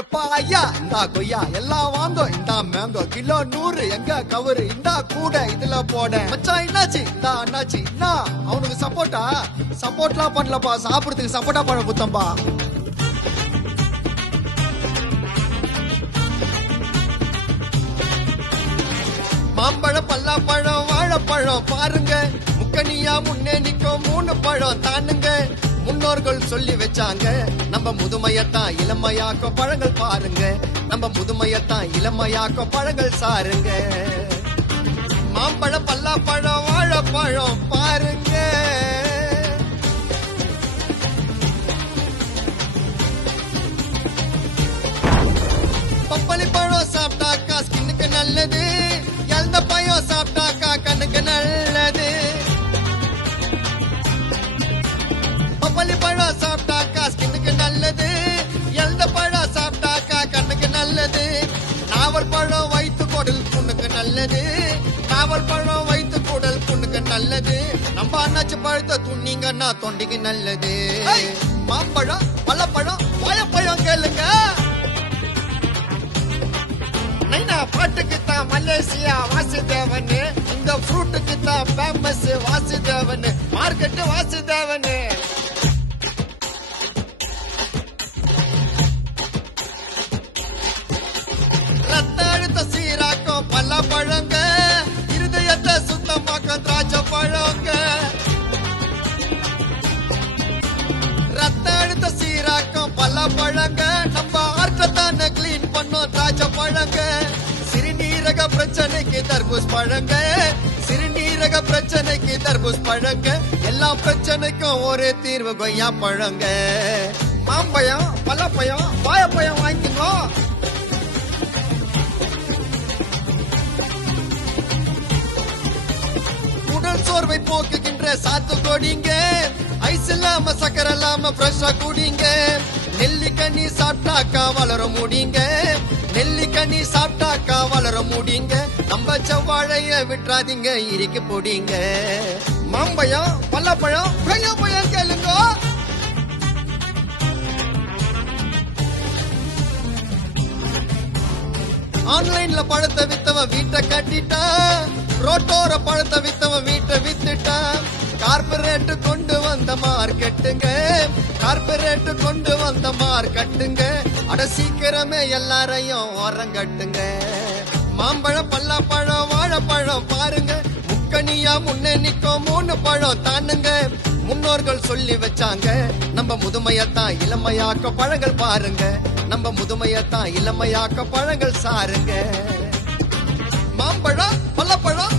எப்பா ஐயா? இந்தா கொய்யா. எல்லாம் வாங்கோ. இந்தா மேங்கோ. கிலோ நூறு எங்க? கவரு. இந்தா கூட இதுல போட மச்சான் என்னாச்சு? இந்தா அண்ணாச்சு என்ன அவனுக்கு சப்போர்ட்டா சப்போர்ட்லாம் பண்ணலப்பா. சாப்பிடுறதுக்கு சப்போர்ட்டா பழம் குத்தம்பா மாம்பழம் பல்லாப்பழம் வாழைப்பழம் பாருங்க. முக்கனியா முன்னே நிக்கும் மூணு பழம் தானுங்க. முன்னோர்கள் சொல்லி வச்சாங்க. நம்ம முதுமையத்தான் இளமையாக்க பழங்கள் பாருங்க. நம்ம முதுமையத்தான் இளமையாக்க பழங்கள் சாருங்க. மாம்பழம் பல்லாப்பழம் வாழைப்பழம் பாருங்க. நல்லது. நாவல் பழம் வைத்து குடல் புண்ணுக்கு நல்லது. நம்ம அண்ணாச்சி பழத்தை துண்ணிங்கன்னா தொண்டிக்கு நல்லது. மாம்பழம் பழப்பழம் வாழைப்பழம் கேளுங்க. நைனா பாட்டுக்கு தான் மலேசியா வாசுதேவன் இந்த ஃப்ரூட்டுக்கு தான் ஃபேமஸ் வாசுதேவன். தர்பூஸ் பழங்க. சிறுநீரக பிரச்சனைக்கு தர்பூஸ் பழங்க. எல்லா பிரச்சனைக்கும் ஒரு தீர்வு கொய்யா பழங்க. மாம்பழம் பழப்பழம் வாழைப்பழம் வாங்கிக்கோ. உடல் சோர்வை போக்குகின்ற சாத்து கொடிங்க. ஐஸ் இல்லாம சக்கரை இல்லாம ஃப்ரெஷ்ஷா குடிங்க. நெல்லிக்கண்ணி சாப்பிட்டாக்கா வளர முடிங்க நெல்லிக்கண்ணி சாப்பிட்டாக்கா வளர முடிங்க நம்ம செவ்வாழைய விட்டுறாதீங்க இறுக்கி பொடிங்க. மாம்பழம் பல்லப்பழம் பழம் கேளுங்க. ஆன்லைன்ல பழத்தை வித்தவன் வீட்டை கட்டிட்டா ரோட்டோர பழத்தை வித்தவன் வீட்டை வித்துட்டா கார்பரேட் கொண்டு வந்த மார்க்கெட்டுங்க. கார்பரேட் கொண்டு வந்த மார்க்கெட்டுங்க. அட சீக்கிரமே எல்லாரையும் ஓரங்கட்டுங்க மாம்பழம் பல்லாப்பழம் வாழைப்பழம் பாருங்க. முக்கனியா முன்னே நிக்கும் மூணு பழம் தானுங்க. முன்னோர்கள் சொல்லி வச்சாங்க. நம்ம முதுமையத்தான் இளமையாக்க பழங்கள் பாருங்க. நம்ம முதுமையத்தான் இளமையாக்க பழங்கள் சாருங்க. மாம்பழம் பல்லப்பழம்